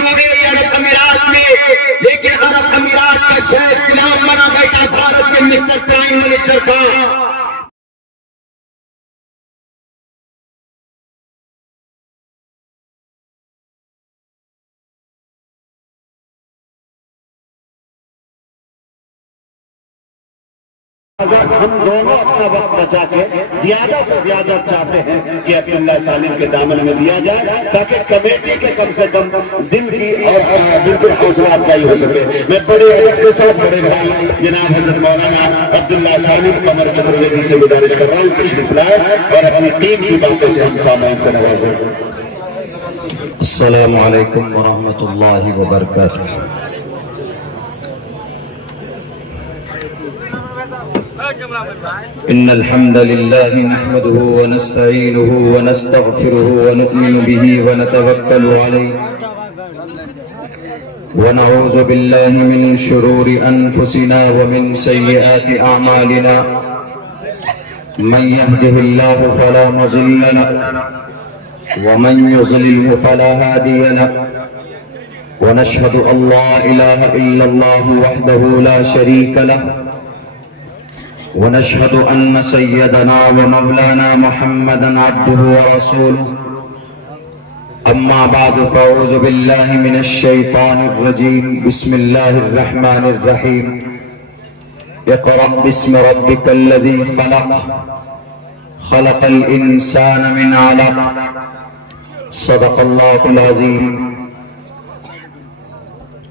UAE عرب امارات میں، لیکن عرب امارات کا شیخ غلام بنا بیٹھا بھارت کے مسٹر پرائم منسٹر کا۔ ہم دونوں اپنا وقت بچا کے زیادہ سے زیادہ چاہتے ہیں کہ عبداللہ سالم کے دامن میں دیا جائے تاکہ کمیٹی کے کم سے کم دل کی اور بالکل حوصلہ افزائی ہو سکے۔ میں بڑے ادب کے ساتھ بڑے بھائی جناب حضرت مولانا عبداللہ سالم قمر چترویدی سے گزارش کر رہا ہوں تشریف لائے اور اپنی ٹیم کی باتوں سے ہم سامعین کو نوازیں۔ السلام علیکم ورحمۃ اللہ وبرکاتہ۔ إن الحمد لله نحمده ونستعينه ونستغفره ونؤمن به ونتوكل عليه ونعوذ بالله من شرور أنفسنا ومن سيئات أعمالنا من يهده الله فلا مضل له ومن يضلل فلا هادي له ونشهد أن لا إله إلا الله وحده لا شريك له ونشهد أن سيدنا ومولانا محمدا عبده ورسوله أما بعد فأعوذ بالله من الشيطان الرجيم بسم الله الرحمن الرحيم اقرأ باسم ربك الذي خلق خلق الإنسان من علق صدق الله العظيم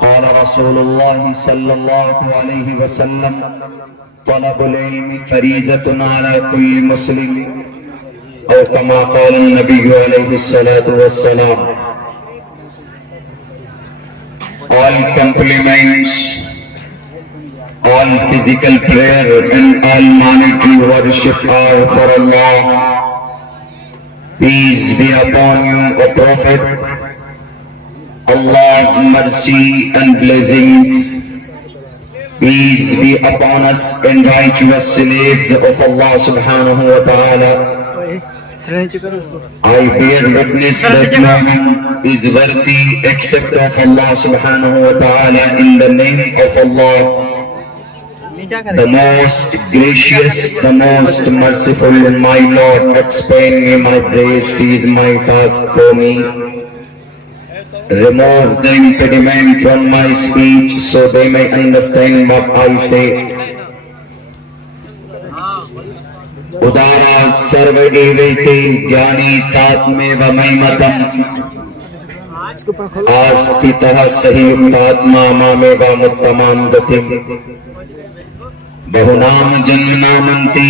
قال رسول الله صلى الله عليه وسلم طلب العلم فریضۃ علی کل مسلم او کما قال النبی علیہ الصلاۃ والسلام۔ All compliments, all physical prayer and all monetary worship are for Allah. Peace be upon you, O Prophet. Allah's mercy and blessings peace be upon us and righteous slaves of Allah subhanahu wa ta'ala. I bear witness that no one is worthy except of Allah subhanahu wa ta'ala. In the name of Allah, the most gracious, the most merciful, my Lord, explain me my breast is my task for me. Remove the impediment from my speech so they may understand what I say. Udara sarva evete jnani tatme vamaimatam astitah sahiyuktatma mameva muttamam gatim bahunam jannamanti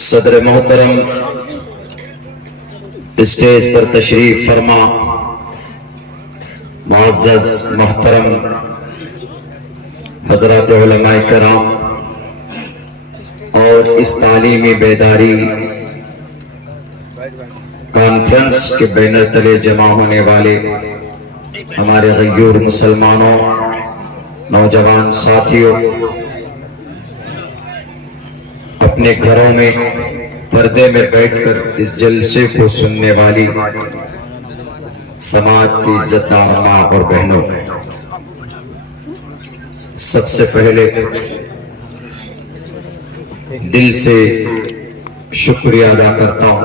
صدر محترم stage پر تشریف فرما، معزز محترم حضرات علماء کرام اور اس تعلیمی بیداری کانفرنس کے بینر تلے جمع ہونے والے ہمارے غیور مسلمانوں، نوجوان ساتھیوں، اپنے گھروں میں پردے میں بیٹھ کر اس جلسے کو سننے والی سماج کی عزت دار ماں اور بہنوں، سب سے پہلے دل سے شکریہ ادا کرتا ہوں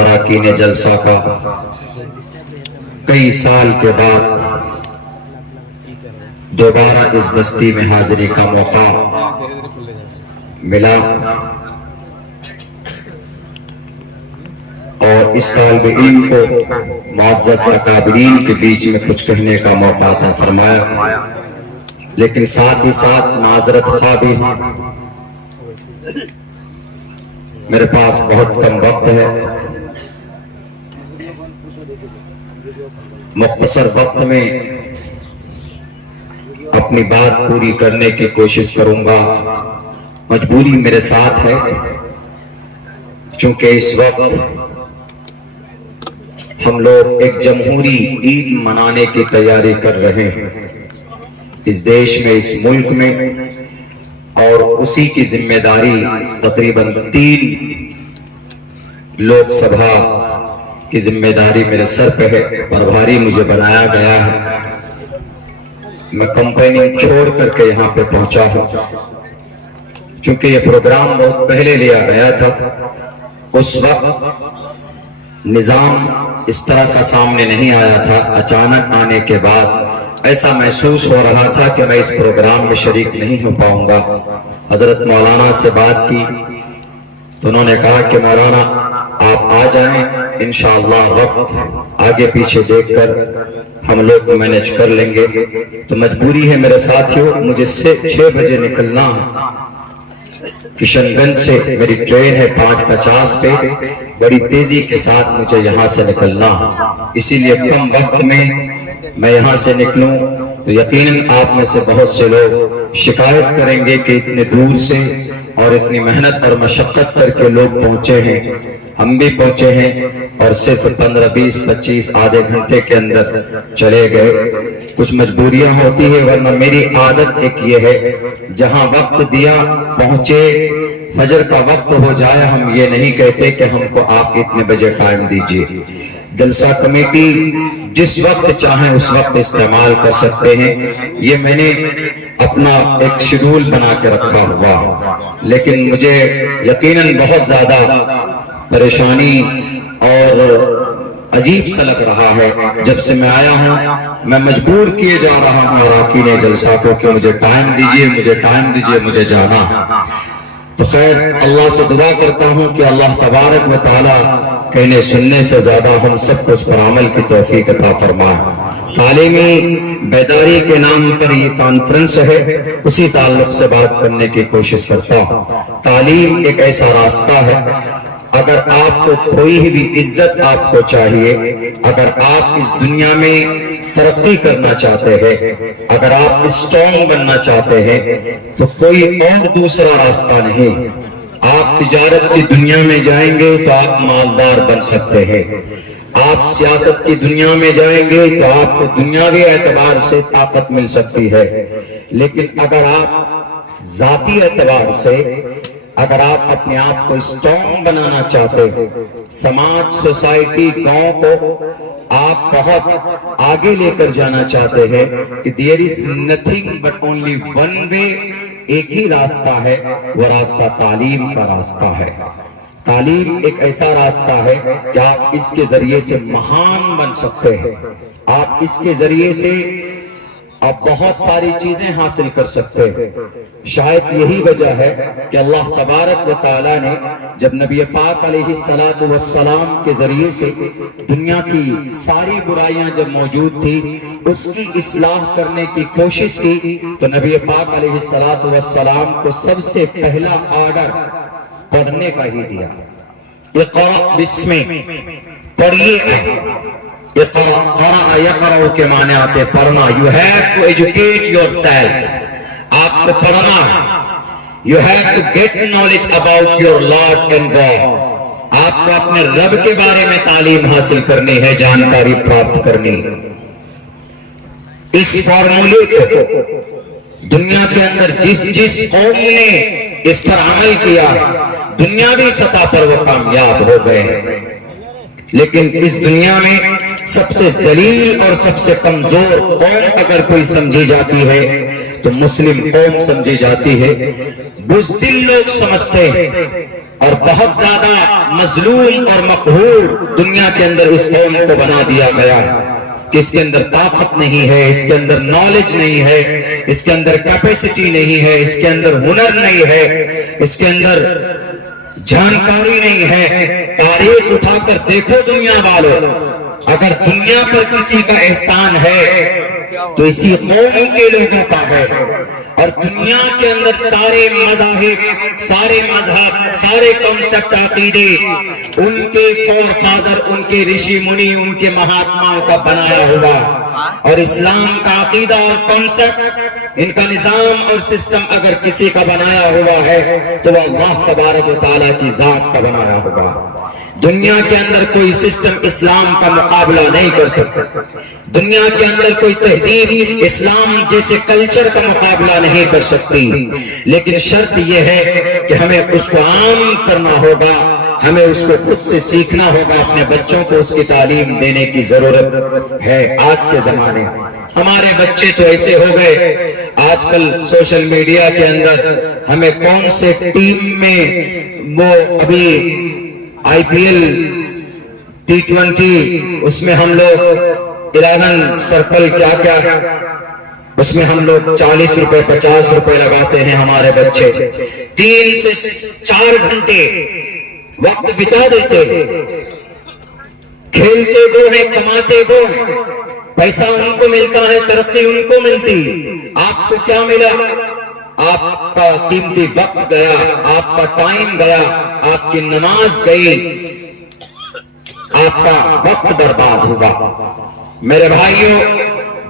اراکین جلسہ کا۔ کئی سال کے بعد دوبارہ اس بستی میں حاضری کا موقع ملا اور اس طالب علم کو معزز اکابرین کے بیچ میں کچھ کہنے کا موقع عطا فرمایا، لیکن ساتھ ہی ساتھ معذرت خواہ بھی ہوں، میرے پاس بہت کم وقت ہے مختصر وقت میں اپنی بات پوری کرنے کی کوشش کروں گا. مجبوری میرے ساتھ ہے چونکہ اس وقت ہم لوگ ایک جمہوری عید منانے کی تیاری کر رہے ہیں اس دیش میں، اس ملک میں، اور اسی کی ذمہ داری تقریباً 3 لوک سبھا کی ذمہ داری میرے سر پہ ہے. پربھاری مجھے بنایا گیا ہے. میں کمپیننگ چھوڑ کر کے یہاں پہ پہنچا ہوں چونکہ یہ پروگرام بہت پہلے لیا گیا تھا. اس وقت نظام اس طرح کا سامنے نہیں آیا تھا. اچانک آنے کے بعد ایسا محسوس ہو رہا تھا کہ میں اس پروگرام میں شریک نہیں ہو پاؤں گا. حضرت مولانا سے بات کی تو انہوں نے کہا کہ مولانا آپ آ جائیں، انشاءاللہ وقت آگے پیچھے دیکھ کر ہم لوگ مینج کر لیں گے. تو مجبوری ہے میرے ساتھیوں، مجھے 6 بجے نکلنا ہے. کشن گنج سے میری ٹرین ہے 5:50 پہ. بڑی تیزی کے ساتھ مجھے یہاں سے نکلنا ہے، اسی لیے کم وقت میں یہاں سے نکلوں تو یقیناً آپ میں سے بہت سے لوگ شکایت کریں گے کہ اتنے دور سے اور اتنی محنت اور مشقت کر کے لوگ پہنچے ہیں. ہم بھی پہنچے ہیں اور صرف 15 20 25 آدھے گھنٹے کے اندر چلے گئے. کچھ مجبوریاں ہوتی ہیں، ورنہ میری عادت ایک یہ ہے جہاں وقت دیا پہنچے. فجر کا وقت ہو جائے ہم یہ نہیں کہتے کہ ہم کو آپ اتنے بجے ٹائم دیجیے. جلسہ کمیٹی جس وقت چاہیں اس وقت استعمال کر سکتے ہیں. یہ میں نے اپنا ایک شیڈول بنا کے رکھا ہوا، لیکن مجھے یقیناً بہت زیادہ پریشانی اور عجیب سا لگ رہا ہے. جب سے میں آیا ہوں میں مجبور کیے جا رہا ہوں اراکین جلسہ کو کہ مجھے ٹائم دیجیے، مجھے ٹائم دیجیے، مجھے جانا. تو خیر اللہ سے دعا کرتا ہوں کہ اللہ تبارک و تعالی کہنے سننے سے زیادہ ہم سب کو اس پر عمل کی توفیق عطا فرمائے. تعلیمی بیداری کے نام پر یہ کانفرنس ہے، اسی تعلق سے بات کرنے کی کوشش کرتا ہوں. تعلیم ایک ایسا راستہ ہے، اگر آپ کو کوئی بھی عزت آپ کو چاہیے، اگر آپ اس دنیا میں ترقی کرنا چاہتے ہیں، اگر آپ اسٹرانگ بننا چاہتے ہیں تو کوئی اور دوسرا راستہ نہیں. آپ تجارت کی دنیا میں جائیں گے تو آپ مالدار بن سکتے ہیں. آپ سیاست کی دنیا میں جائیں گے تو آپ کو دنیاوی اعتبار سے طاقت مل سکتی ہے. لیکن اگر آپ ذاتی اعتبار سے اگر آپ اپنے آپ کو اسٹرانگ بنانا چاہتے ہیں، سماج، سوسائٹی، گاؤں کو آپ بہت آگے لے کر جانا چاہتے ہیں کہ there is nothing but only one way، ایک ہی راستہ ہے، وہ راستہ تعلیم کا راستہ ہے. تعلیم ایک ایسا راستہ ہے کہ آپ اس کے ذریعے سے مہان بن سکتے ہیں. آپ اس کے ذریعے سے آپ بہت ساری چیزیں حاصل کر سکتے ہیں. شاید یہی وجہ ہے کہ اللہ تبارک و تعالیٰ نے جب نبی پاک علیہ السلام کے ذریعے سے دنیا کی ساری برائیاں جب موجود تھی اس کی اصلاح کرنے کی کوشش کی تو نبی پاک علیہ السلام کو سب سے پہلا آرڈر پڑھنے کا ہی دیا. اقرأ بسم، پڑھیے. قرأ یقرأ کے معنی آتے پڑھنا. You have to educate yourself، آپ کو پڑھنا ہے. You have to get knowledge about your Lord and God، آپ کو اپنے رب کے بارے میں تعلیم حاصل کرنی ہے، جانکاری پراپت کرنی. اس فارمولے کو دنیا کے اندر جس قوم نے اس پر عمل کیا دنیاوی سطح پر وہ کامیاب ہو گئے ہیں. لیکن اس دنیا میں سب سے ذلیل اور سب سے کمزور قوم اگر کوئی سمجھی جاتی ہے تو مسلم قوم سمجھی جاتی ہے. بزدل لوگ سمجھتے ہیں اور بہت زیادہ مظلوم اور مقہور دنیا کے اندر اس قوم کو بنا دیا گیا ہے کہ اس کے اندر طاقت نہیں ہے، اس کے اندر نالج نہیں ہے، اس کے اندر کیپیسٹی نہیں ہے، اس کے اندر ہنر نہیں ہے، اس کے اندر جانکاری نہیں ہے. تاریخ اٹھا کر دیکھو دنیا والوں، اگر دنیا پر کسی کا احسان ہے تو اسی قوم کے لوگوں کا ہے. اور دنیا کے اندر سارے مذاہب، سارے مذہب، سارے کنسپٹ، عقیدے ان کے فور فادر، ان کے رشی منی، ان کے مہاتماؤں کا بنایا ہوا. اور اسلام کا عقیدہ اور کنسپٹ، ان کا نظام اور سسٹم اگر کسی کا بنایا ہوا ہے تو وہ اللہ تبارک و تعالیٰ کی ذات کا بنایا ہوگا. دنیا کے اندر کوئی سسٹم اسلام کا مقابلہ نہیں کر سکتا. دنیا کے اندر کوئی تہذیب اسلام جیسے کلچر کا مقابلہ نہیں کر سکتی. لیکن شرط یہ ہے کہ ہمیں اس کو عام کرنا ہوگا، ہمیں اس کو خود سے سیکھنا ہوگا. اپنے بچوں کو اس کی تعلیم دینے کی ضرورت ہے. آج کے زمانے ہمارے بچے تو ایسے ہو گئے، آج کل سوشل میڈیا کے اندر ہمیں کون سے ٹیم میں، وہ ابھی IPL T20 اس میں ہم لوگ 11 سرکل کیا اس میں ہم لوگ 40 روپے 50 روپے لگاتے ہیں. ہمارے بچے 3 سے 4 گھنٹے وقت بتا دیتے ہیں. کھیلتے وہ ہیں، کماتے وہ ہیں، پیسہ ان کو ملتا ہے، ترقی ان کو ملتی. آپ کو کیا ملا؟ آپ کا قیمتی وقت گیا، آپ کا ٹائم گیا، آپ کی نماز گئی، آپ کا وقت برباد ہوا. میرے بھائیوں،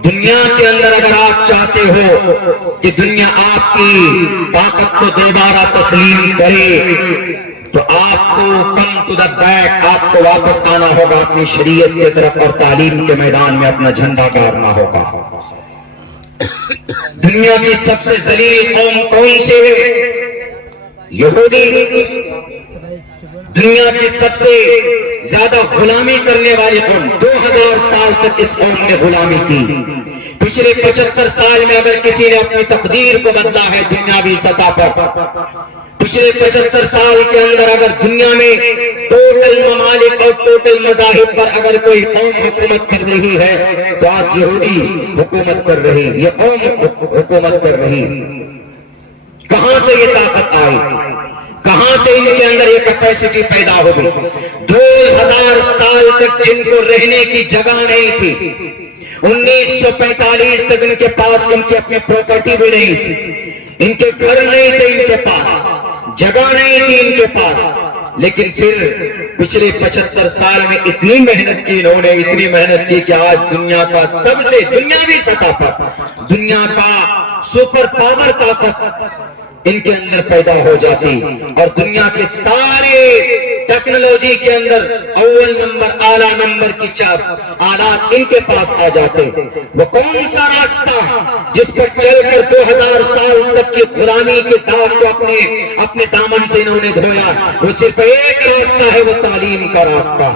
دنیا کے اندر اگر آپ چاہتے ہو کہ دنیا آپ کی طاقت کو دوبارہ تسلیم کرے تو آپ کو کم ٹو دا بیک، آپ کو واپس آنا ہوگا اپنی شریعت کی طرف اور تعلیم کے میدان میں اپنا جھنڈا گاڑنا ہوگا. دنیا کی سب سے ذلیل قوم کون سی ہے؟ یہودی. دنیا کی سب سے زیادہ غلامی کرنے والی قوم. 2000 سال تک اس قوم نے غلامی کی. پچھلے 75 سال میں اگر کسی نے اپنی تقدیر کو بدلا ہے دنیاوی سطح پر، پچھلے 75 سال کے اندر اگر دنیا میں ٹوٹل ممالک اور ٹوٹل مذاہب پر اگر کوئی قوم حکومت کر رہی ہے تو آج یہودی حکومت کر رہی، یہ قوم حکومت کر رہی. کہاں سے یہ طاقت آئی؟ کہاں سے ان کے اندر یہ کیپیسٹی پیدا ہو گئی؟ 2000 سال تک جن کو رہنے کی جگہ نہیں تھی، 1945 تک ان کے پاس ان کی اپنی پراپرٹی بھی نہیں تھی، ان کے گھر نہیں تھے، ان کے پاس جگہ نہیں تھی ان کے پاس. لیکن پھر پچھلے 75 سال میں اتنی محنت کی انہوں نے، اتنی محنت کی کہ آج دنیا کا سب سے دنیاوی سطح پر دنیا کا سپر پاور طاقت ان کے اندر پیدا ہو جاتی اور دنیا کے سارے ٹیکنالوجی کے اندر اول نمبر، اعلیٰ نمبر کی آلات ان کے پاس آ جاتے. وہ کون سا راستہ جس پر چل کر 2000 سال تک کی غلامی کے داغ کو اپنے دامن سے انہوں نے دھویا؟ وہ صرف ایک راستہ ہے، وہ تعلیم کا راستہ،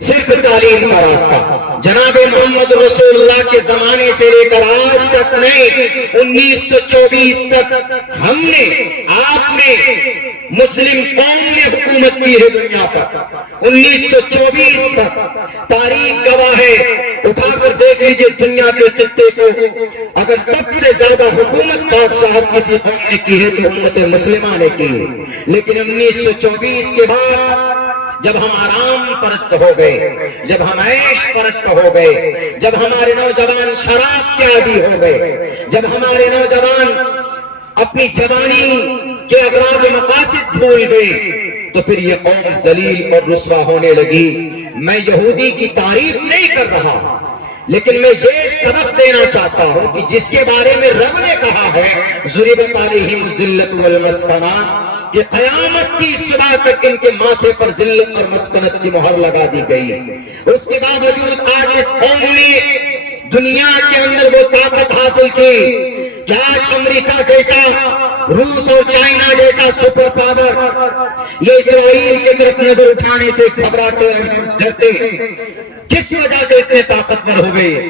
صرف تعلیم کا راستہ. جناب محمد رسول اللہ کے زمانے سے لے کر آج تک نہیں، 1924 تک ہم نے، آپ نے، مسلم قوم نے حکومت کی ہے دنیا پر. 1924 تک تاریخ گواہ ہے. اٹھا کر دیکھ لیجئے دنیا کے خطے کو، اگر سب سے زیادہ حکومت بادشاہت کسی قوم نے کی ہے تو امت مسلمہ نے کی ہے. لیکن 1924 کے بعد جب ہم آرام پرست ہو گئے، جب ہم عیش پرست ہو گئے، جب ہمارے نوجوان شراب کے عادی ہو گئے، جب ہمارے نوجوان اپنی جوانی کے اغراض و مقاصد بھول گئے، تو پھر یہ قوم ذلیل اور رسوا ہونے لگی. میں یہودی کی تعریف نہیں کر رہا، لیکن میں یہ سبق دینا چاہتا ہوں کہ جس کے بارے میں رب نے کہا ہے ضربت علیہم الذلۃ والمسکنہ، کہ قیامت کی صبح تک ان کے ماتھے پر ذلت اور مسکنت کی مہر لگا دی گئی. اس کے باوجود آج اس قوم نے دنیا کے اندر وہ طاقت حاصل کی کہ آج امریکہ جیسا، روس اور چائنا جیسا سپر پاور یہ اسرائیل کی طرف نظر اٹھانے سے گھبراتے ڈرتے. کس وجہ سے اتنے طاقتور ہو گئے؟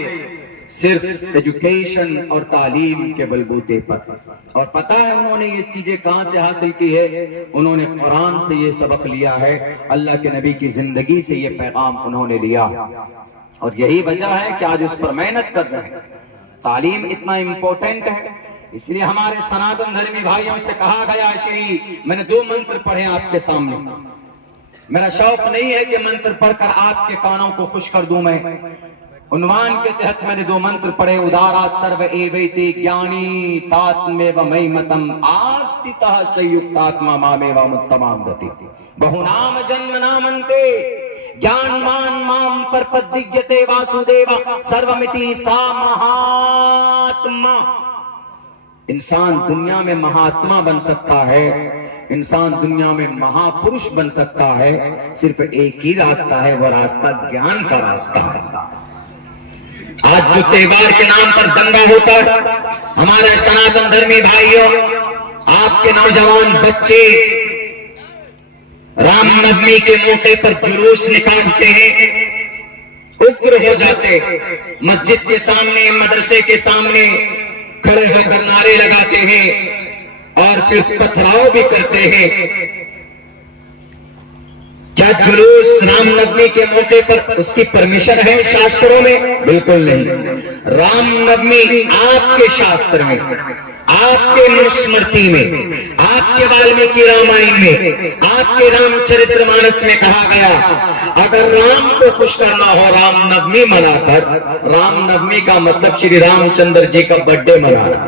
صرف ایجوکیشن اور تعلیم کے بلبوتے پر. اور پتہ ہے انہوں نے یہ چیزیں کہاں سے حاصل کی ہے؟ انہوں نے قرآن سے یہ سبق لیا ہے، اللہ کے نبی کی زندگی سے یہ پیغام انہوں نے لیا. اور یہی وجہ ہے کہ آج اس پر محنت کر رہے ہیں. تعلیم اتنا امپورٹنٹ ہے، اس لیے ہمارے سناتن دھرمی بھائیوں سے کہا گیا ہے. میں نے 2 منتر پڑھے آپ کے سامنے. میرا شوق نہیں ہے کہ منتر پڑھ کر آپ کے کانوں کو خوش کر دوں. میں عنوان کے تحت میں نے 2 منتر پڑھے. ادارا سرو ایویتے جانی تاتمیو میمتم آستتہ سیوکتاتما مامیو متمام گتی بہونام جنم نامنتے جان مان مام پرپدیگیتے واسودیوا سرومتی سا مہاتما. انسان دنیا میں مہاتما بن سکتا ہے, انسان دنیا میں مہا پروش بن سکتا ہے, صرف ایک ہی راستہ ہے, وہ راستہ گیان کا راستہ ہے. آج جو تہوار کے نام پر دنگا ہوتا ہے, ہمارے سناتن دھرمی بھائیوں, آپ کے نوجوان بچے رام نومی کے موقع پر جلوس نکالتے ہیں, اگر ہو جاتے, مسجد کے سامنے مدرسے کے سامنے کھڑے ہو کر نعرے لگاتے ہیں اور پھر پتھراؤ بھی کرتے ہیں. کیا جلوس رام نومی کے موقع پر اس کی پرمیشن ہے شاستروں میں؟ بالکل نہیں. رام نومی آپ کے شاستر میں, آپ کے منوسمرتی میں, آپ کے والمیکی رامائن میں, آپ کے رام چرتر مانس میں کہا گیا اگر رام کو خوش کرنا ہو رام نومی منا کر. رام نومی کا مطلب شری رام چندر جی کا برتھ ڈے منانا.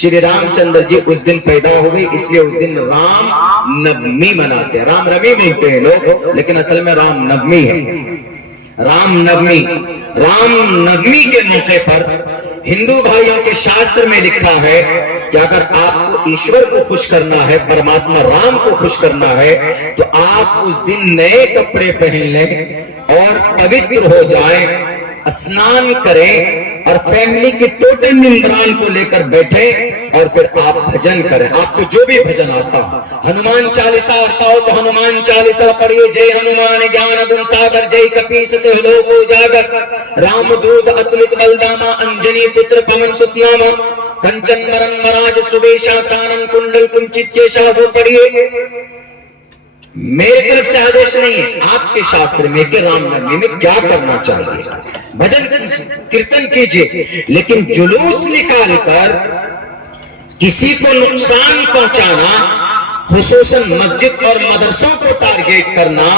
شری رام چندر جی اس دن پیدا ہوئے, اس لیے اس دن رام نومی مناتے ہیں. رام نومی ملتے ہیں لوگ, لیکن اصل میں رام نومی ہے. رام نومی, رام نومی کے موقع پر ہندو بھائیوں کے شاستر میں لکھا ہے کہ اگر آپ کو ایشور کو خوش کرنا ہے, پرماتما رام کو خوش کرنا ہے, تو آپ اس دن نئے کپڑے پہن لیں اور پوتر ہو جائیں, اسنان کریں اور فیملی کے ٹوٹل ممبران کو لے کر بیٹھے اور پھر آپ بھجن کریں. آپ کو جو بھی بھجن آتا ہو, ہنومان چالیسا آتا ہو تو ہنومان چالیسا پڑھیے. جے ہنومان گیان گن ساگر جے کپیست لوک اجاگر رام دود اتلت بلداما انجنی پتر پون ست ناما کنچن مرن مراج سبیشا کانن کنڈل کنچت کیشا, وہ پڑھیے. میرے طرف سے آدیش نہیں ہے, آپ کے شاستر میں کہ رام نومی میں کیا کرنا چاہیے. بھجن کیرتن کیجئے, لیکن جلوس نکال کر کسی کو نقصان پہنچانا, خصوصاً مسجد اور مدرسوں کو ٹارگیٹ کرنا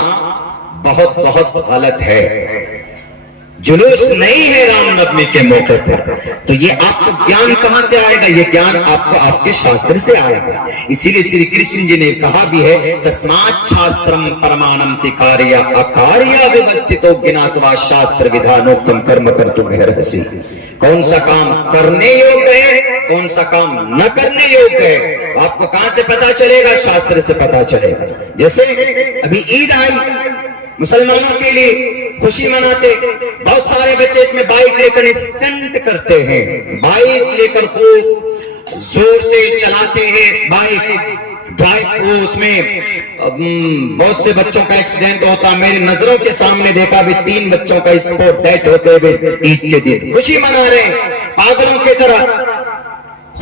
بہت بہت غلط ہے. جلوس نہیں ہے رام نومی کے موقع پر, تو یہ آپ کو گیان کہاں سے آئے گا؟ یہ گیان آپ کو آپ کے شاستر سے آئے گا. اسی لیے شری کرشن جی نے کہا بھی ہے تسمات شاسترم پرمانم تکاریا اکاریا ویوستھتو گناتوا شاستر ودھانوکتم کرم کرتم ہرسی. کون سا کام کرنے یوگ ہے, کون سا کام نہ کرنے یوگ ہے, آپ کو کہاں سے پتا چلے گا؟ شاستر سے پتا چلے گا. جیسے ابھی عید آئی, مسلمانوں کے لیے خوشی مناتے, بہت سارے بچے اس میں بائک لے کر اسٹنٹ کرتے ہیں, بائک لے کر خوب زور سے چلاتے ہیں بائک ڈرائیو. اس میں بہت سے بچوں کا ایکسیڈنٹ ہوتا. میری نظروں کے سامنے دیکھا بھی 3 بچوں کا اسپوٹ ڈیتھ ہوتے ہوئے عید کے دن. خوشی منا رہے ہیں پاگلوں کی طرح.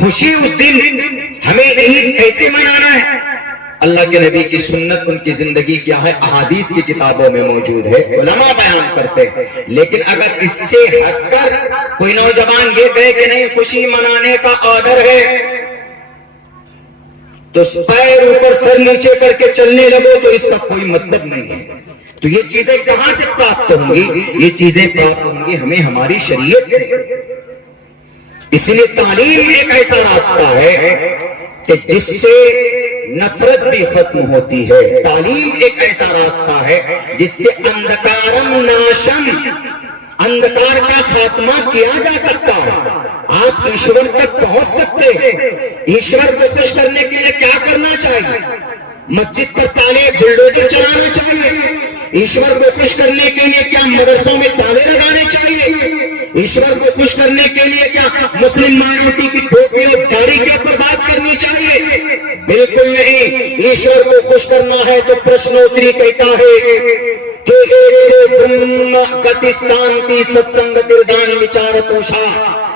خوشی اس دن ہمیں عید کیسے منانا ہے؟ اللہ کے نبی کی سنت, ان کی زندگی کیا ہے, احادیث کی کتابوں میں موجود ہے, علماء بیان کرتے ہیں. لیکن اگر اس سے ہٹ کر کوئی نوجوان یہ کہے کہ نہیں خوشی منانے کا آرڈر ہے, تو پیر اوپر سر نیچے کر کے چلنے لگو, تو اس کا کوئی مطلب نہیں ہے. تو یہ چیزیں کہاں سے پراپت ہوں گی؟ یہ چیزیں پراپت ہوں گی ہمیں ہماری شریعت سے. اس لیے تعلیم ایک ایسا راستہ ہے کہ جس سے نفرت بھی ختم ہوتی ہے. تعلیم ایک ایسا راستہ ہے جس سے اندھکارم ناشم, اندھکار کا خاتمہ کیا جا سکتا ہے. آپ ایشور تک پہنچ سکتے ہیں. ایشور کو خوش کرنے کے لیے کیا کرنا چاہیے؟ مسجد پر تالے بلڈوزر چلانا چاہیے. ایشور کو خوش کرنے کے لیے کیا مدرسوں میں تالے لگانے چاہیے؟ ایشور کو خوش کرنے کے لیے کیا مسلم مائنورٹی کی ٹوپی اور داڑھی کے اوپر بات کرنی چاہیے؟ بالکل نہیں. ایشور کو خوش کرنا ہے تو پرشنوتری کہتا ہے کہ گتستانتی ستسنگتردان وچار پوشا,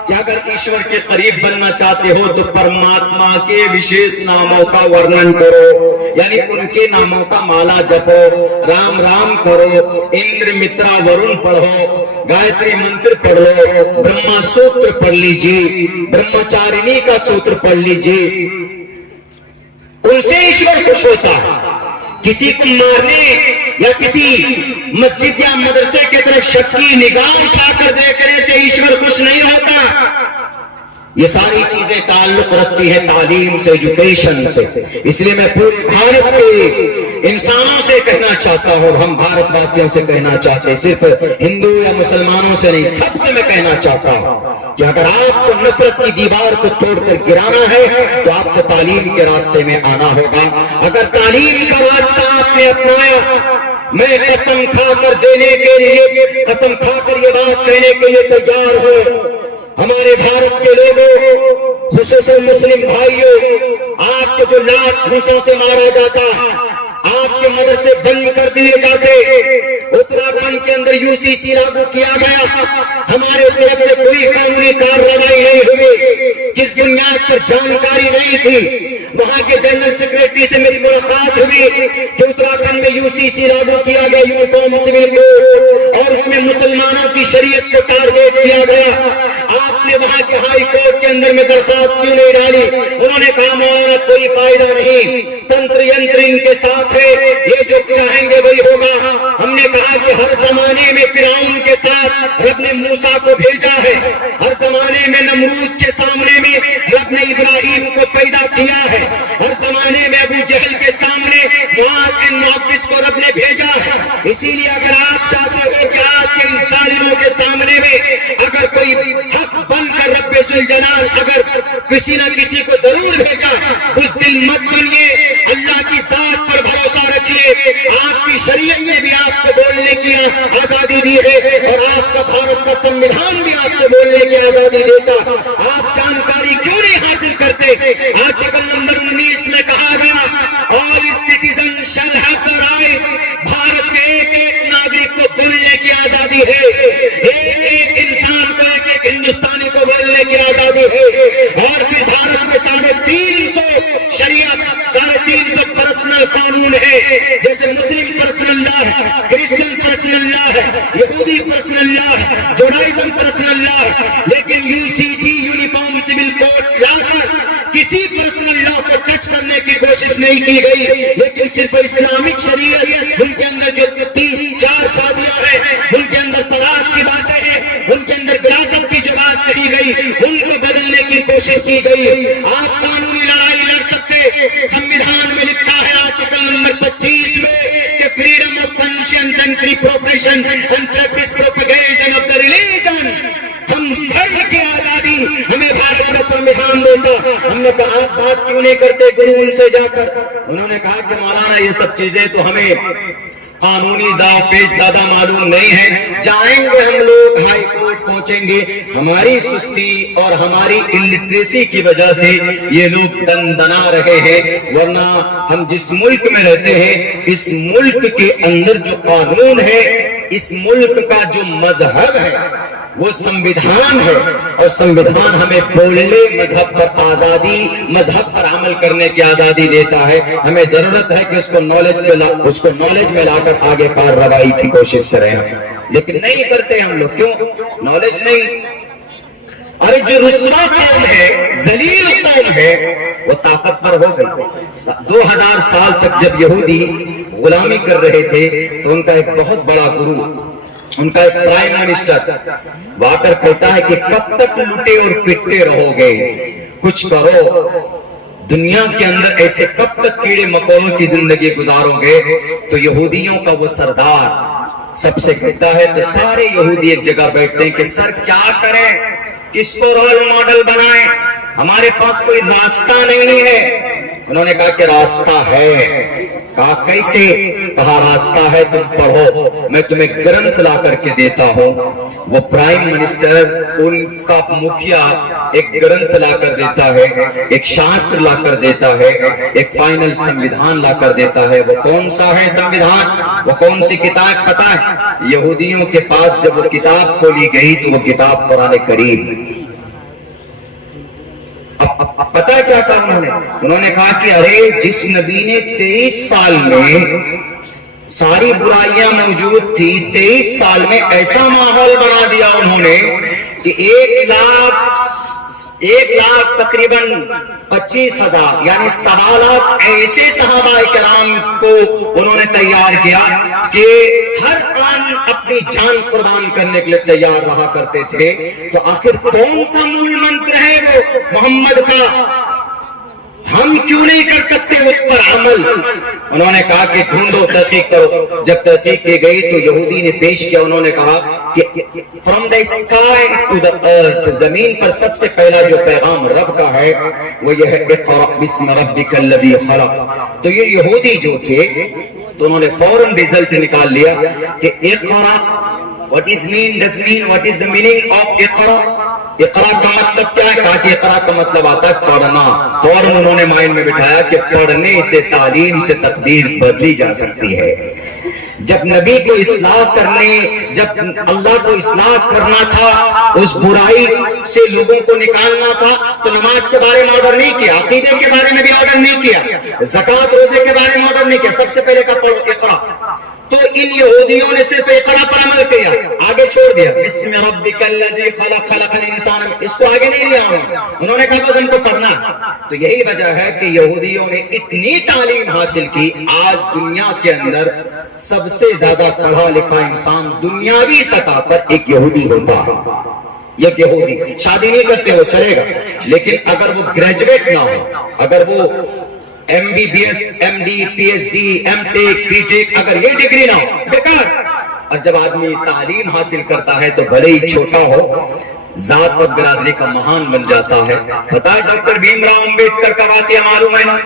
کہ اگر ایشور کے قریب بننا چاہتے ہو تو پرماتما کے وشیش ناموں کا ورنن کرو, یعنی ان کے ناموں کا مالا جپو, رام رام کرو, اندر مترا ورن پڑھو, گایتری منتر پڑھ لو, برہما سوتر پڑھ لیجیے, برہمچارینی کا سوتر پڑھ لیجیے. ان سے ایشور خوش ہوتا ہے. کسی کو مارنے یا کسی مسجد یا مدرسے کی طرف شک کی نگاہ اٹھا کر دیکھنے سے ایشور خوش نہیں ہوتا. یہ ساری چیزیں تعلق رکھتی ہے تعلیم سے، ایجوکیشن سے. اس لیے میں پورے بھارت کے انسانوں سے کہنا چاہتا ہوں، ہم بھارت واسیوں سے کہنا چاہتے ہیں، صرف ہندو یا مسلمانوں سے نہیں، سب سے میں کہنا چاہتا ہوں کہ اگر آپ کو نفرت کی دیوار کو توڑ کر گرانا ہے تو آپ کو تعلیم کے راستے میں آنا ہوگا. اگر تعلیم کا راستہ آپ نے اپنایا، میں قسم کھا کر دینے کے لیے، قسم کھا کر یہ بات کہنے کے لیے تیار ہوں، ہمارے بھارت کے لوگوں، خصوصاً مسلم بھائیوں، آپ کو جو لاکھ گھوسوں سے مارا جاتا، آپ کے مدرسے بند کر دیے جاتے، اتراکھنڈ کے اندر UCC لاگو کیا گیا، ہمارے طرف سے کوئی قانونی کارروائی نہیں ہوئی، کس بنیاد پر جانکاری نہیں تھی. وہاں کے جنرل سیکریٹری سے میری ملاقات ہوئی کہ اتراکھنڈ میں UCC لاگو کیا گیا، یونیفارم سول کوڈ، اور اس میں مسلمانوں کی شریعت کو ٹارگیٹ کیا گیا. آپ نے وہاں کے ہائی کورٹ کے اندر میں درخواست کیوں نہیں ڈالی؟ انہوں نے کہا مولانا کوئی فائدہ نہیں، تنتر ینتر ان کے ساتھ ہے، یہ جو چاہیں گے وہی ہوگا. ہم نے کہا کہ ہر زمانے میں فرعون کے ساتھ رب نے موسیٰ کو بھیجا ہے، ہر زمانے میں نمرود کے سامنے میں رب نے ابراہیم کو پیدا کیا ہے، ہر زمانے میں ابو جہل کے سامنے معاذ بن معوذ کو رب نے بھیجا ہے. اسی لیے اگر آپ چاہتے ہو کہ آج کے ان ظالموں کے سامنے میں اگر کوئی حق بن کر رب ذوالجلال اگر کسی نہ کسی کو ضرور بھیجا، اس دل مت بنیے، اللہ کی ذات پر بھروسہ رکھیے. آپ کی شریعت نے بھی آپ کو بولنے کی آزادی دی ہے، اور آپ کا بھارت کا سنویدھان بھی آپ کو بولنے کی آزادی دیتا. آپ جانکاری کیوں نہیں حاصل کرتے؟ آرٹیکل نمبر 19 میں کہا گیا all citizens shall have the right. Bharat کے ایک ایک ناگرک کو بولنے کی آزادی ہے، ایک ایک انسان کو، ایک ایک ہندوستانی کو بولنے کی آزادی ہے. اور پھر بھارت میں 350 شریعت، 350 پرسنل قانون ہے، جیسے مسلم پرسنل لا ہے، کرسچن پرسنل لا ہے، یہودی پرسنل لا ہے، جوڈائزم پرسنل لا ہے. لیکن UCC یونیفارم سول کوڈ لا کر کسی پرسنل لا کو ٹچ کرنے کی کوشش نہیں کی گئی. لیکن صرف اسلامک شریعت، ان کے اندر جو 3-4 شادیاں ہیں، ان کے اندر طلاق کی باتیں ہیں، ان کے اندر وراثت کی جو بات کہی گئی، ان کو بدلنے کی کوشش کی گئی. آپ قانونی لڑائی لڑ سکتے، سنویدھان میں لکھا ہے آرٹیکل نمبر 25 میں کہ freedom of conscience and free profession and practice propagation of the religion. ہم دھرم کی آزادی ہمیں بھارت کا سنویدھان دیتا. ہم نے کہا آپ بات کیوں نہیں کرتے گرو ان سے جا کر؟ انہوں نے کہا کہ مولانا یہ سب چیزیں تو ہمیں قانونی داؤ پیچ زیادہ معلوم نہیں ہے، جائیں گے ہم لوگ ہائی کورٹ پہنچیں گے. ہماری سستی اور ہماری الٹریسی کی وجہ سے یہ لوگ دندنا رہے ہیں، ورنہ ہم جس ملک میں رہتے ہیں، اس ملک کے اندر جو قانون ہے، اس ملک کا جو مذہب ہے وہ سنویدھان ہے، اور سنویدھان ہمیں بولنے، مذہب پر آزادی، مذہب پر عمل کرنے کی آزادی دیتا ہے. ہمیں ضرورت ہے کہ اس کو نالج میں لا کر آگے کارروائی کی کوشش کریں ہم، لیکن نہیں کرتے ہم لوگ. کیوں؟ نالج نہیں. ارے جو رسوا قوم ہے، ذلیل قوم ہے، وہ طاقتور ہو گئی. 2000 سال تک جب یہودی غلامی کر رہے تھے تو ان کا ایک بہت بڑا گرو، ان کا ایک پرائم منسٹر وہ آ کر کہتا ہے کہ کب تک لٹے اور پٹتے رہو گے، کچھ کرو. دنیا کے اندر ایسے کب تک کیڑے مکوڑوں کی زندگی گزارو گے؟ تو یہودیوں کا وہ سردار سب سے کہتا ہے، تو سارے یہودی ایک جگہ بیٹھتے ہیں کہ سر کیا کریں، کس کو رول ماڈل بنائیں، ہمارے پاس کوئی راستہ نہیں ہے. انہوں نے کہا کہ راستہ ہے. کہا کیسے؟ کہا راستہ ہے، تم پڑھو، میں تمہیں گرنتھ لا کر کے دیتا ہوں. وہ پرائم منسٹر، ان کا مکھیا ایک گرنتھ لا کر دیتا ہے، ایک شاستر لا کر دیتا ہے، ایک فائنل سنویدھان لا کر دیتا ہے. وہ کون سا ہے سنویدھان؟ وہ کون سی کتاب پتہ ہے؟ یہودیوں کے پاس جب وہ کتاب کھولی گئی تو وہ کتاب قرآن کریم. پتہ کیا کہا انہوں نے کہا کہ ارے جس نبی نے 23 سال میں ساری برائیاں موجود تھی، 23 سال میں ایسا ماحول بنا دیا انہوں نے کہ 1,00,000 تقریباً 25,000 یعنی 1.25 ایسے صحابہ کرام کو انہوں نے تیار کیا کہ ہر آن اپنی جان قربان کرنے کے لیے تیار رہا کرتے تھے. تو آخر کون سا مول منتر ہے وہ محمد کا؟ ہم کیوں نہیں کر سکتے اس پر عمل؟ انہوں نے کہا کہ ڈھونڈو، تحقیق کرو. جب تحقیق کی گئی تو یہودی نے پیش کیا. انہوں نے کہا کہ from the sky to the earth, زمین پر سب سے پہلا جو پیغام رب کا ہے وہ یہ ہے اقرأ بسم ربک الذی خلق. تو یہ یہودی جو تھے تو انہوں نے فوراً رزلٹ نکال لیا کہ اقرأ what is the meaning of اقرأ؟ اقرأ کا مطلب کیا ہے؟ کہا کہ اقرأ کا مطلب آتا ہے پڑھنا. فوراً انہوں نے مائنڈ میں بٹھایا کہ پڑھنے سے تعلیم سے تقدیر بدلی جا سکتی ہے. جب نبی کو اصلاح کرنے، جب اللہ کو اصلاح کرنا تھا، اس برائی سے لوگوں کو نکالنا تھا، تو نماز کے بارے میں آرڈر نہیں کیا، عقیدے کے بارے میں بھی آرڈر نہیں کیا، زکوٰۃ روزے کے بارے میں آرڈر نہیں کیا. سب سے پہلے کا پڑھو اقرأ. تو ان یہودیوں نے صرف اقرأ پر عمل کیا، آگے چھوڑ دیا بسم ربک الذی خلق خلق الانسان. اس کو آگے نہیں لیا انہوں نے کہا بس ہم کو پڑھنا. تو یہی وجہ ہے کہ یہودیوں نے اتنی تعلیم حاصل کی. آج دنیا کے اندر سب سے زیادہ پڑھا لکھا انسان دنیاوی سطح پر ایک یہودی ہوتا ہے. ایک یہودی شادی نہیں کرتے وہ چلے گا، لیکن اگر وہ گریجویٹ نہ ہو، اگر وہ MBBS MD PhD MTech BTech اگر یہ ڈگری نہ ہو، بیکار. اور جب آدمی تعلیم حاصل کرتا ہے تو بھلے ہی چھوٹا ہو، ذات اور برادری کا مہان بن جاتا ہے. پتا ہے ڈاکٹر بھیم راؤ امبیڈکر کا واقعہ معلوم ہے نا؟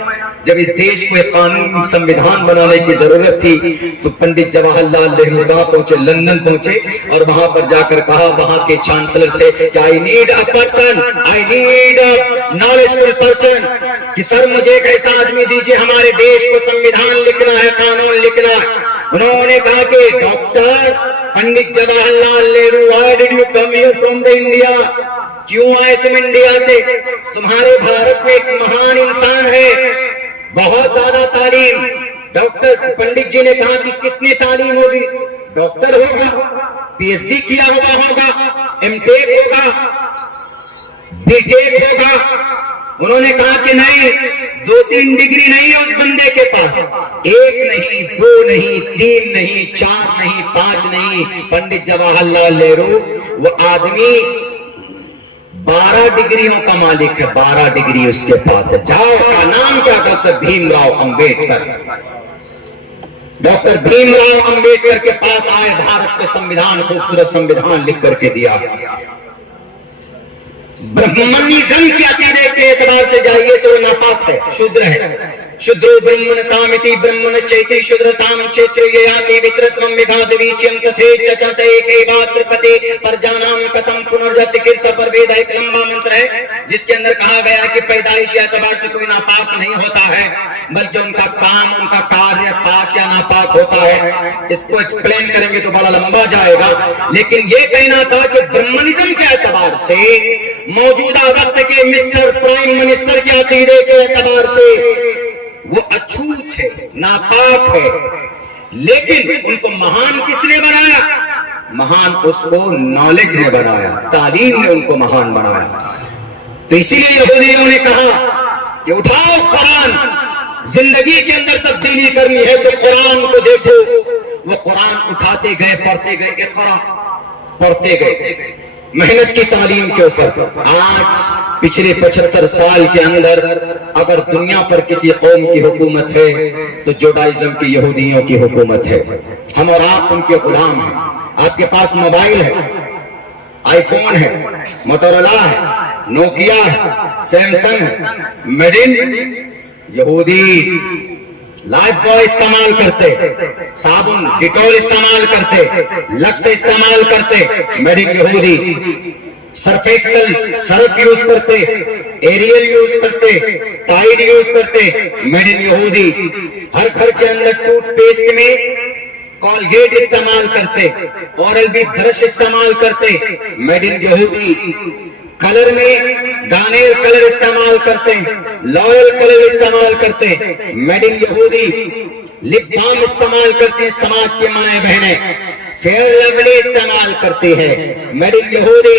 جب اس دیش کو ایک قانون سمویدھان بنانے کی ضرورت تھی تو پنڈت جواہر لال نہرو کہاں پہنچے؟ لندن پہنچے اور وہاں پر جا کر کہا وہاں کے چانسلر سے کہ I need a knowledgeable person، کہ سر مجھے ایک ایسا آدمی دیجئے، ہمارے دیش کو سمویدھان لکھنا ہے، قانون لکھنا ہے. انہوں نے کہا کہ doctor Pandit Jawahar Lal Nehru why did you come here from the India؟ کیوں آئے تم انڈیا سے؟ تمہارے بھارت میں ایک مہان انسان ہے، بہت زیادہ تعلیم. ڈاکٹر پنڈت جی نے کہا کہ کتنی تعلیم ہوگی؟ ڈاکٹر ہوگا، PhD کیا ہوگا، MTech ہوگا، BTech ہوگا. انہوں نے کہا کہ نہیں، 2-3 ڈگری نہیں ہے اس بندے کے پاس، 1 نہیں، 2 نہیں، 3 نہیں، 4 نہیں، 5 نہیں. پنڈت جواہر لال نہرو وہ آدمی 12 ڈگریوں کا مالک ہے، 12 ڈگری اس کے پاس ہے. جاؤ کا نام کیا؟ ڈاکٹر بھیم راؤ امبیڈکر. ڈاکٹر بھیم راؤ امبیڈکر کے پاس آئے، بھارت کو سمویدھان، خوبصورت سمویدھان لکھ کر کے دیا. برہمنزم کے عقیدے کے اعتبار سے جائیے تو ناپاک ہے، شودر ہے. شودرو برہمنتامتی برہمنچیتی شودرتام چیتر یاتی وترتمم میگھادویچیم تتھے چچا سے ایک بات ترپتے پرجانام کتم پنرجت کرت پروید. ایک لمبا منتر ہے جس کے اندر کہا گیا کہ پیدائشی اعتبار سے کوئی ناپاک نہیں ہوتا ہے، بلکہ ان کا کام، ان کا کاریہ پاک یا ناپاک ہوتا ہے. اس کو ایکسپلین کریں گے تو بڑا لمبا جائے گا، لیکن یہ کہنا تھا کہ برہمنزم کے اعتبار سے، موجودہ وقت کے مسٹر پرائم منسٹر کے عقیدے کے اعتبار سے وہ اچھوت ہے، ناپاک ہے. لیکن ان کو مہان کس نے بنایا؟ مہان اس کو نالج نے بنایا، تعلیم نے ان کو مہان بنایا. تو اسی لیے یہودیوں نے کہا کہ اٹھاؤ قرآن، زندگی کے اندر تبدیلی کرنی ہے تو قرآن کو دیکھو. وہ قرآن اٹھاتے گئے، پڑھتے گئے، اقرا پڑھتے گئے، محنت کی تعلیم کے اوپر. آج پچھلے 75 سال کے اندر اگر دنیا پر کسی قوم کی حکومت ہے تو جوڈائزم کی، یہودیوں کی حکومت ہے. ہم اور آپ ان کے غلام ہیں. آپ کے پاس موبائل ہے، آئی فون ہے، موٹورولا ہے، نوکیا ہے، سیمسنگ ہے، میڈ ان یہودی. لائف بوائے استعمال کرتے، صابن ڈیٹول استعمال کرتے، لکس استعمال کرتے، میڈ ان یہودی. سرف ایکسل سرف یوز کرتے، ایریل یوز کرتے، ٹائڈ یوز کرتے، میڈ ان یہودی. ہر گھر کے اندر ٹوتھ پیسٹ میں کولگیٹ استعمال کرتے، اورل بی برش استعمال کرتے، میڈ ان یہودی. کلر میں گانیر کلر استعمال کرتے، لائل کلر استعمال کرتے، میڈ ان یہودی. لپ بام استعمال کرتے ہیں سماج کے مائیں بہنیں، فیئر لیولی استعمال کرتی ہے، میڈ ان یہودی.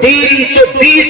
320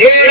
1.5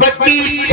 32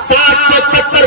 770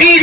20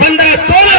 15-16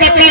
17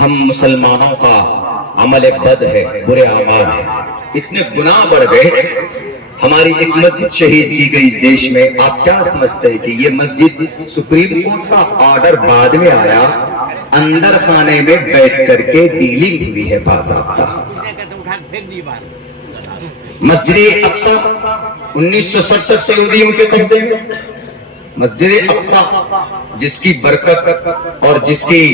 ہم مسلمانوں کا عمل بد ہے، برے اعمال ہیں، اتنے گناہ بڑھ گئے. ہماری ایک مسجد شہید کی گئی اس دیش میں. آپ کیا سمجھتے ہیں کہ یہ مسجد سپریم کورٹ کا آرڈر بعد میں آیا، اندر خانے میں بیٹھ کر کے ڈیلنگ ہوئی ہے باضابطہ. مسجد اقصی 1967 سے یہودیوں کے قبضے میں. مسجد اقصی جس کی برکت اور جس کی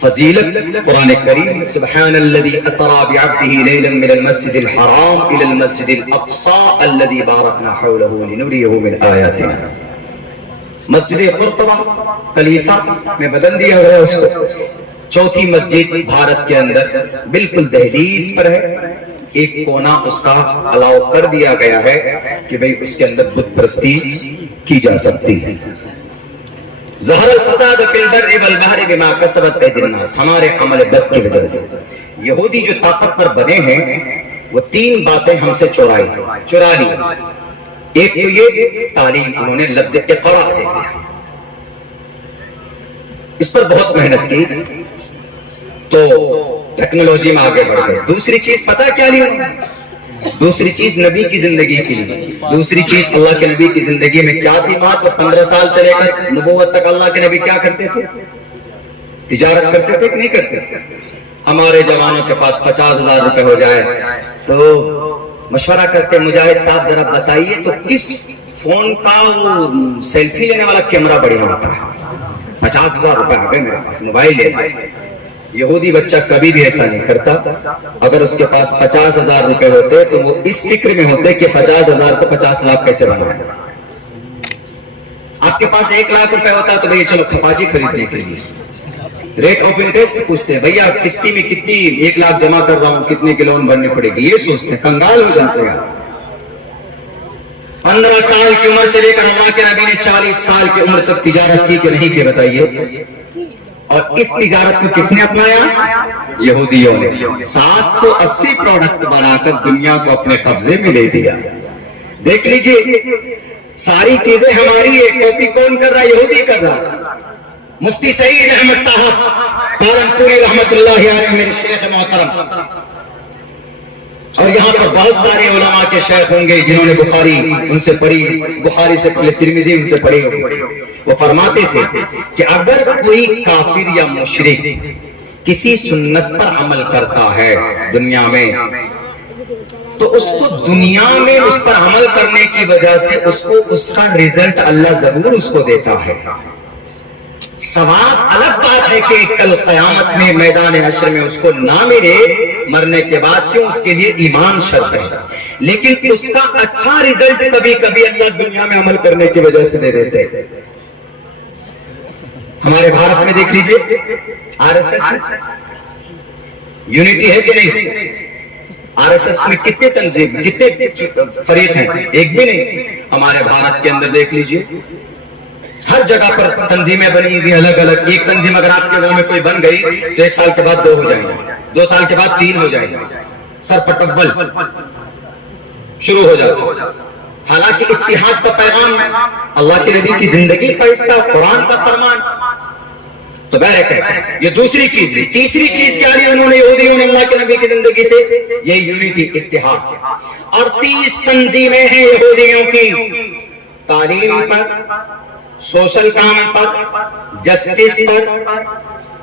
فضیلت قرآن کریم سبحان الذي اسرا بعبده ليلا من المسجد الحرام الى المسجد الاقصى الذي باركنا حوله لنريه من آیاتنا. مسجد قرطبہ کلیسا میں بدل دیا گیا اس کو. چوتھی مسجد بھارت کے اندر بالکل دہلیز پر ہے، ایک کونا اس کا الاؤ کر دیا گیا ہے کہ بھئی اس کے اندر بت پرستی کی جا سکتی ہے. ظہر الفساد فی البر والبحر بما کسبت ایدی الناس. ہمارے عمل بد کی وجہ سے یہودی جو طاقت پر بنے ہیں وہ تین باتیں ہم سے چرا لی. ایک تو یہ تعلیم انہوں نے لفظ اقرا سے دیا، اس پر بہت محنت کی تو ٹیکنالوجی میں آگے بڑھ گئے. دوسری چیز پتہ کیا لی؟ دوسری چیز نبی کی زندگی کی لی. دوسری چیز اللہ کے نبی کی زندگی میں کیا تھی بات؟ وہ 15 سال سے لے کر نبوت تک اللہ کے نبی کیا کرتے تھے؟ تجارت کرتے تھے کہ نہیں کرتے تھے؟ ہمارے جوانوں کے پاس 50,000 روپے ہو جائے تو مشورہ کرتے مجاہد صاحب ذرا بتائیے تو کس فون کا وہ سیلفی لینے والا کیمرہ بڑھیا ہوتا ہے؟ 50,000 روپے آ گئے میرے پاس، موبائل لینا. یہودی بچہ کبھی بھی ایسا نہیں کرتا. اگر اس کے پاس 50,000 روپے ہوتے تو وہ اس فکر میں ہوتے کہ 50,000 کو 50 لاکھ کیسے بنائے. آپ کے پاس 1 لاکھ روپے ہوتا تو بھئی چلو کھپاچی خریدنے کے لیے ریٹ آف انٹرسٹ پوچھتے ہیں، بھیا قسطی میں کتنی 1 لاکھ جمع کر رہا ہوں، کتنے کی لون بھرنی پڑے گی، یہ سوچتے ہیں. کنگال ہو جاتے ہیں. 15 سال کی عمر سے لے کر اللہ کے نبی نے 40 سال کی عمر تک تجارت کی کہ نہیں کی بتائیے؟ اور اس تجارت کو کس نے اپنایا؟ یہودیوں نے. 780 پروڈکٹ بنا کر دنیا کو اپنے قبضے میں لے دیا. دیکھ لیجئے ساری چیزیں ہماری ہے، کاپی کون کر رہا ہے؟ یہودی کر رہا ہے. مفتی سعید احمد صاحب پالنپوری رحمت اللہ علیہ میرے شیخ محترم، اور یہاں پر بہت سارے علماء کے شیخ ہوں گے جنہوں نے بخاری ان سے پڑھی، بخاری سے پہلے ترمذی ان سے پڑھی. وہ فرماتے تھے کہ اگر کوئی کافر یا مشرک کسی سنت پر عمل کرتا ہے دنیا میں تو اس کو دنیا میں اس پر عمل کرنے کی وجہ سے اس کو اس کا رزلٹ اللہ ضرور اس کو دیتا ہے. ثواب الگ بات ہے کہ کل قیامت میں میدان حشر میں اس کو نہ ملے مرنے کے بعد، کیوں؟ اس کے لیے ایمان شرط ہے. لیکن اس کا اچھا رزلٹ کبھی کبھی اللہ دنیا میں عمل کرنے کی وجہ سے دے دیتے ہیں. ہمارے بھارت میں دیکھ لیجئے آر ایس ایس میں یونٹی ہے کہ نہیں؟ آر ایس ایس میں کتنے تنظیم، کتنے فریق ہیں؟ ایک بھی نہیں. ہمارے بھارت کے اندر دیکھ لیجئے ہر جگہ پر تنظیمیں بنی ہوئی الگ الگ. ایک تنظیم اگر آپ کے گاؤں میں کوئی بن گئی تو 1 سال کے بعد 2 ہو جائیں گے، 2 سال کے بعد 3 ہو جائیں گے. سر پٹول شروع ہو جاتا. حالانکہ اتحاد کا پیغام اللہ کے نبی کی زندگی کا حصہ، قرآن کا فرمان. تو بہرکہ یہ دوسری چیز ہے. تیسری چیز کیا لی انہوں نے یہودیوں نے اللہ کے نبی کی زندگی سے؟ یہ یونٹی، اتحاد. اور 30 تنظیمیں ہیں یہودیوں کی تعلیم پر، سوشل کام پر، جسٹس پر،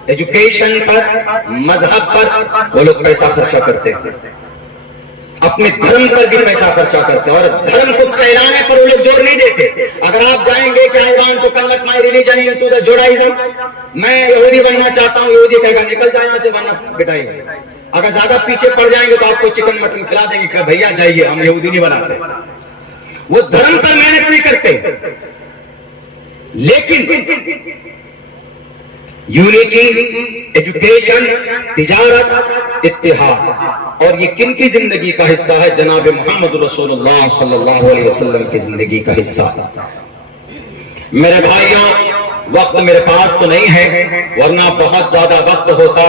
ایجوکیشن پر، مذہب پر. وہ لوگ پیسہ خرچہ کرتے ہیں، اپنے دھرم پر بھی پیسہ خرچہ کرتے ہیں، اور دھرم کو پھیلانے پر وہ لوگ زور نہیں دیتے. اگر آپ جائیں گے کہ I want to convert my religion into the Judaism، میں یہودی بننا چاہتا ہوں، یہودی کہے گا نکل جائے یہاں سے ورنہ پٹائیں گے. اگر زیادہ پیچھے پڑ جائیں گے تو آپ کو چکن مٹن کھلا دیں گے کہ بھیا جائیے، ہم یہودی نہیں بناتے. وہ دھرم پر محنت نہیں کرتے. لیکن یونٹی، ایجوکیشن، تجارت، اتحاد، اور یہ کن کی زندگی کا حصہ ہے؟ جناب محمد رسول اللہ صلی اللہ علیہ وسلم کی زندگی کا حصہ. میرے بھائیوں وقت میرے پاس تو نہیں ہے، ورنہ بہت زیادہ وقت ہوتا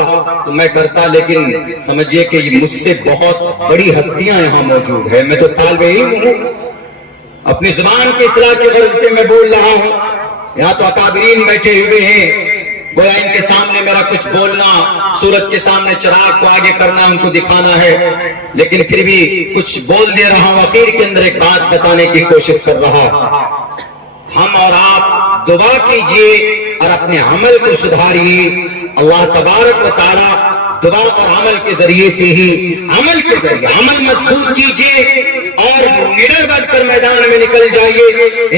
تو میں کرتا، لیکن سمجھیے کہ مجھ سے بہت بڑی ہستیاں یہاں موجود ہیں. میں تو طالب علم ہوں، اپنی زبان کی اصلاح کی غرض سے میں بول رہا ہوں. یہاں تو اکابرین بیٹھے ہوئے ہیں، گویا ان کے سامنے میرا کچھ بولنا، سورج کے سامنے چراغ کو آگے کرنا، ان کو دکھانا ہے، لیکن پھر بھی کچھ بول دے رہا ہوں، اخیر کے اندر ایک بات بتانے کی کوشش کر رہا۔ ہم اور آپ دعا کیجئے اور اپنے عمل کو سدھاریے۔ اللہ تبارک و تعالی دعا اور عمل کے ذریعے سے ہی، عمل کے ذریعے عمل مضبوط کیجئے اور نڈر بن کر میدان میں نکل جائیے،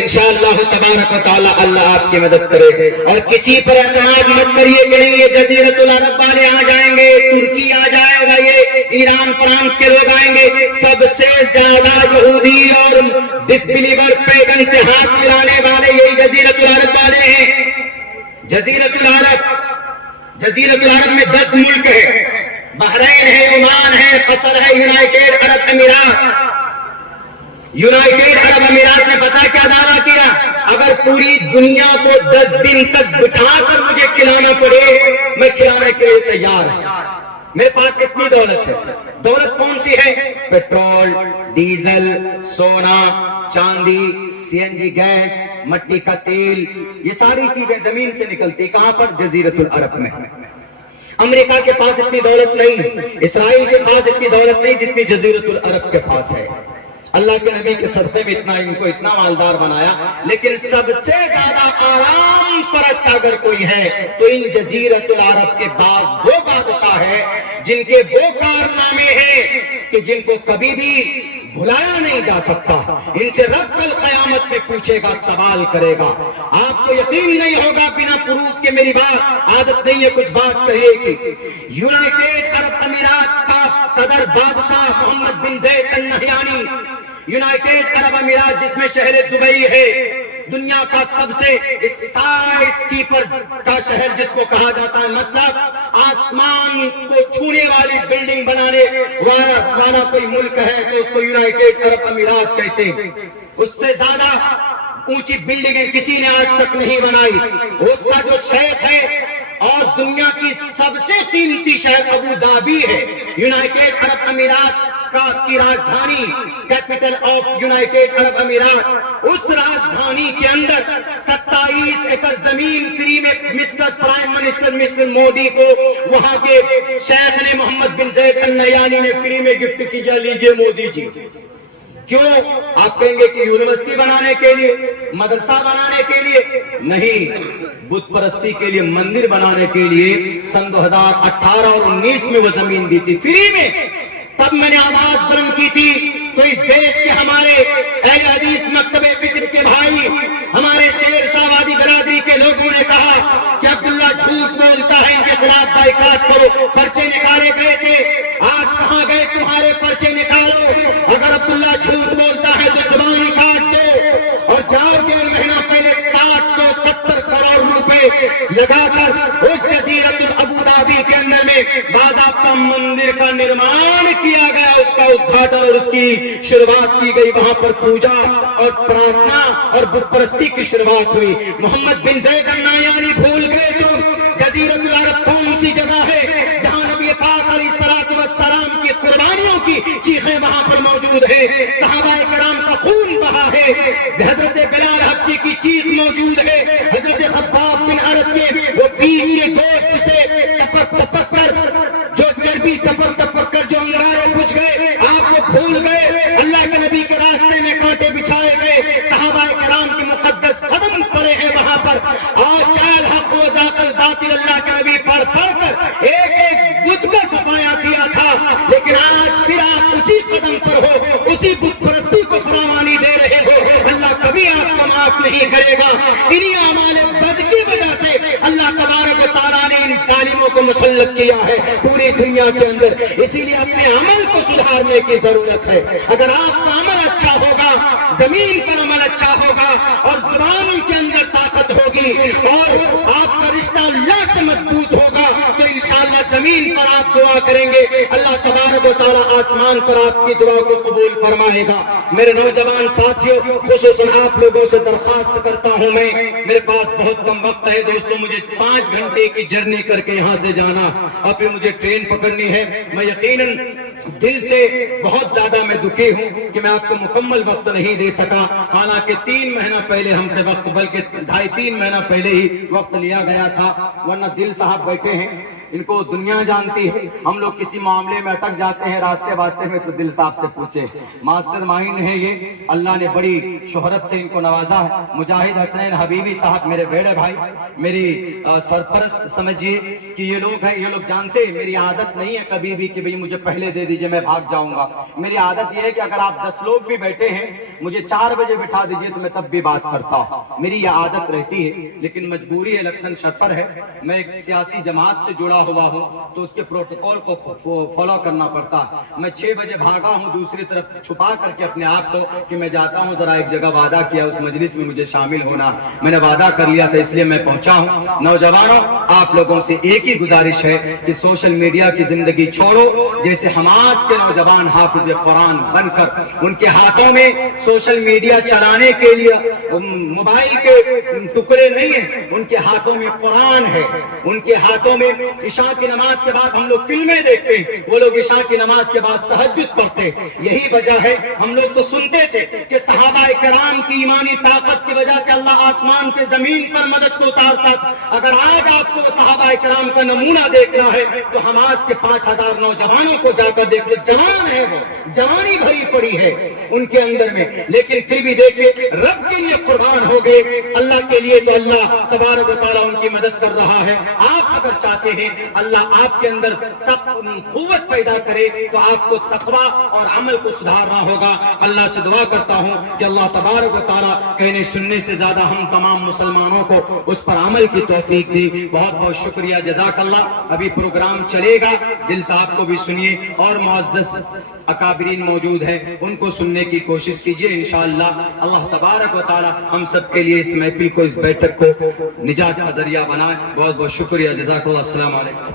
انشاءاللہ تبارک و تعالی اللہ آپ کی مدد کرے۔ اور کسی پر اعتماد مت کریے کہ نہیں یہ جزیرۃ العرب والے آ جائیں گے، ترکی آ جائے گا، یہ ایران فرانس کے لوگ آئیں گے۔ سب سے زیادہ یہودی اور ڈسبلیور پیگن سے ہاتھ ملانے والے یہی جزیرۃ العرب والے ہیں۔ جزیرۃ العرب میں 10 ملک ہے، بحرین ہے، عمان ہے، قطر ہے، یونائیٹڈ عرب امارات۔ یونائیٹڈ عرب امارات نے پتا کیا دعویٰ کیا؟ اگر پوری دنیا کو 10 دن تک بٹھا کر مجھے کھلانا پڑے، میں کھلانے کے لیے تیار ہوں۔ میرے پاس اتنی دولت ہے۔ دولت کون سی ہے؟ پیٹرول، ڈیزل، سونا، چاندی، سی این جی گیس، مٹی کا تیل، یہ ساری چیزیں زمین سے نکلتی۔ کہاں پر؟ جزیرۃ العرب میں۔ امریکہ کے پاس اتنی دولت نہیں، اسرائیل کے پاس اتنی دولت نہیں جتنی جزیرۃ العرب کے پاس ہے۔ اللہ کے نبی کے صدقے میں ان کو اتنا مالدار بنایا، لیکن سب سے زیادہ آرام پرست اگر کوئی ہے تو ان جزیرۃ العرب کے بعض وہ بادشاہ ہے جن کے وہ کارنامے ہیں کہ جن کو کبھی بھی بھلایا نہیں جا سکتا۔ ان سے رب کل قیامت میں پوچھے گا، سوال کرے گا۔ آپ کو یقین نہیں ہوگا بنا پروف کے، میری بات عادت نہیں ہے کچھ بات کہیے کہ یونائیٹڈ عرب امارات کا صدر بادشاہ محمد بن زید النہیانی، یونائیٹڈ عرب امارات جس میں شہر دبئی ہے، دنیا کا سب سے اسکائی کیپر کا شہر جس کو کہا جاتا ہے، مطلب آسمان کو چھونے والی بلڈنگ بنانے والا کوئی ملک ہے تو اس کو یونائیٹڈ عرب امارات کہتے ہیں۔ اس سے زیادہ اونچی بلڈنگیں کسی نے آج تک نہیں بنائی۔ اس کا جو شیخ ہے اور دنیا کی سب سے قیمتی شہر ابو دھابی ہے، یونائیٹڈ عرب امارات کی راجدھانی، کیپٹل آف یونائیٹڈ عرب امارات۔ اس راجدھانی کے اندر 27 ایکڑ زمین فری میں mister prime minister mister Modi کو وہاں کے شیخ نے محمد بن زید النہیانی نے فری میں گفٹ کیا، لیجئے مودی جی۔ کیوں؟ آپ کہیں گے کہ یونیورسٹی بنانے کے لیے، مدرسہ بنانے کے لیے نہیں، بت پرستی کے لیے، مندر بنانے کے لیے سن 2018 اور 19 میں وہ زمین دی تھی فری میں۔ تب میں نے آواز بلند کی تھی تو اس دیش کے ہمارے اہل حدیث مکتبہ فکر کے بھائی، ہمارے شیر شاہ وادی برادری کے لوگوں نے کہا کہ عبداللہ جھوٹ بولتا ہے، ان کے خلاف بائیکاٹ کرو۔ پرچے نکالے گئے تھے، آج کہاں گئے تمہارے پرچے؟ نکالو۔ اگر عبداللہ جھوٹ بولتا ہے تو زبان کاٹ دو اور جاؤ 1.5 مہینہ پہلے 770 کروڑ روپے لگا کر اس جزیرۃ ابو دھابی کے اندر میں باضابطہ مندر کا نرمان کیا گیا، اس کا ادھاٹن اور اس کی شروعات کی گئی۔ وہاں پر پوجا اور پرارتھنا اور بت پرستی کی شروعات ہوئی۔ محمد بن زید النہیانی بھول گئے تو جزیرۃ العرب کون سی جگہ ہے جہاں نبی پاک علیہ الصلوۃ والسلام کی قربانیوں کی چیخیں وہاں پر موجود ہے، صحابہ کرام کا خون بہا ہے، حضرت بلال حبشی کی چیخ موجود ہے، حضرت خباب بن عرد کے وہ پیٹ کے گوشت سے ٹپک ٹپک کر جو چربی ٹپک ٹپک کر جو انگارے بجھ گئے، آپ کو بھول گئے۔ اللہ کے نبی کے راستے میں کانٹے بچھائے گئے، صحابہ کرام کے مقدس قدم پڑے ہیں وہاں پر، اور جعل حق و ذاق الباطل اللہ کے نبی پڑھ کر ایک ایک بت کا صفایا کیا تھا، لیکن آج پھر آپ اسی قدم پر ہو، اسی بت پرستی کو فراوانی دے رہے ہو۔ اللہ کبھی آپ کو معاف نہیں کرے گا۔ انہی اعمال بد کی وجہ سے اللہ تبارک و تعالیٰ نے ان ظالموں کو مسلط کیا ہے پوری دنیا کے اندر۔ اسی لیے اپنے عمل کو سدھارنے کی ضرورت ہے۔ اگر آپ کا عمل اچھا ہوگا، زمین پر عمل اچھا ہوگا اور زبان کے اندر طاقت ہوگی اور آپ کا رشتہ اللہ سے مضبوط ہوگا تو انشاءاللہ زمین پر آپ دعا کریں گے، اللہ تبارک و تعالیٰ آسمان پر آپ کی دعا کو قبول فرمائے گا۔ میرے نوجوان ساتھیوں، خصوصاً آپ لوگوں سے درخواست کرتا ہوں، میں میرے پاس بہت کم وقت ہے دوستوں، مجھے 5 گھنٹے کی جرنی کر کے یہاں سے جانا اور پھر مجھے ٹرین پکڑنی ہے۔ میں یقیناً دل سے بہت زیادہ میں دکھی ہوں کہ میں آپ کو مکمل وقت نہیں دے سکا، حالانکہ 3 مہینہ پہلے ہم سے وقت، بلکہ 2.5-3 مہینہ پہلے ہی وقت لیا گیا تھا، ورنہ دل صاحب بیٹھے ہیں، ان کو دنیا جانتی ہے۔ ہم لوگ کسی معاملے میں اٹک جاتے ہیں راستے میں تو دل صاحب سے پوچھے، ماسٹر مائنڈ ہے یہ، اللہ نے بڑی شہرت سے ان کو نوازا ہے۔ مجاہد حسنین حبیبی صاحب میرے بیڑے بھائی، میری سرپرست سمجھیے کہ یہ لوگ ہیں، یہ لوگ جانتے ہیں میری عادت نہیں ہے کبھی بھی کہ بھئی مجھے پہلے دے دیجئے میں بھاگ جاؤں گا۔ میری عادت یہ ہے کہ اگر آپ 10 لوگ بھی بیٹھے ہیں مجھے 4 بجے بٹھا دیجئے تو میں تب بھی بات کرتا ہوں، میری یہ عادت رہتی ہے، لیکن مجبوری الیکشن شرپر ہے، میں ایک سیاسی جماعت سے جڑا ہوا ہوں تو اس کے پروٹوکول کو فالو کرنا پڑتا ہے۔ میں 6 بجے بھاگا ہوں دوسری طرف چھپا کر کے اپنے آپ کو کہ میں جاتا ہوں، ذرا ایک جگہ وعدہ کیا اس مجلس میں مجھے شامل ہونا، میں نے وعدہ کر لیا تھا اس لیے میں پہنچا ہوں۔ نوجوانوں آپ لوگوں سے ایک ہی گزارش ہے کہ سوشل میڈیا کی زندگی چھوڑو، جیسے حماس کے نوجوان حافظ قرآن بن کر ان کے ہاتھوں میں سوشل میڈیا چلانے کے لیے موبائل کے ٹکڑے نہیں ہیں، ان کے ہاتھوں میں قرآن ہے، ان کے ہاتھوں میں عشاء کی نماز کے بعد ہم لوگ فلمیں دیکھتے ہیں، وہ لوگ عشاء کی نماز کے بعد تہجد پڑھتے، یہی وجہ ہے ہم لوگ تو سنتے تھے کہ صحابہ کرام کی ایمانی طاقت کی وجہ سے اللہ آسمان سے زمین پر مدد کو اتارتا تھا۔ اگر آج آپ کو صحابہ کرام کا نمونہ دیکھنا ہے تو حماس کے 5000 نوجوانوں کو جا کر دیکھ لو، جوان ہے، وہ جوانی بھری پڑی ہے ان کے اندر میں، لیکن پھر بھی دیکھیں رب کے لیے قربان ہو گئے، اللہ کے لیے تو اللہ تبارک و تعالیٰ ان کی مدد کر رہا ہے۔ آپ اگر چاہتے ہیں اللہ آپ کے اندر قوت پیدا کرے تو آپ کو تقوی اور عمل کو سدھارنا ہوگا۔ اللہ سے دعا کرتا ہوں کہ اللہ تبارک و تعالیٰ کہنے سننے سے زیادہ ہم تمام مسلمانوں کو اس پر عمل کی توفیق دی۔ بہت بہت شکریہ، جزاک اللہ۔ ابھی پروگرام چلے گا، دل صاحب کو بھی سنیے، اور معزز اکابرین موجود ہیں ان کو سننے کی کوشش کیجیے، انشاءاللہ اللہ تبارک و تعالیٰ ہم سب کے لیے اس محفل کو، اس بیٹھک کو نجات کا ذریعہ بنائے۔ بہت بہت شکریہ، جزاک اللہ، السلام علیکم۔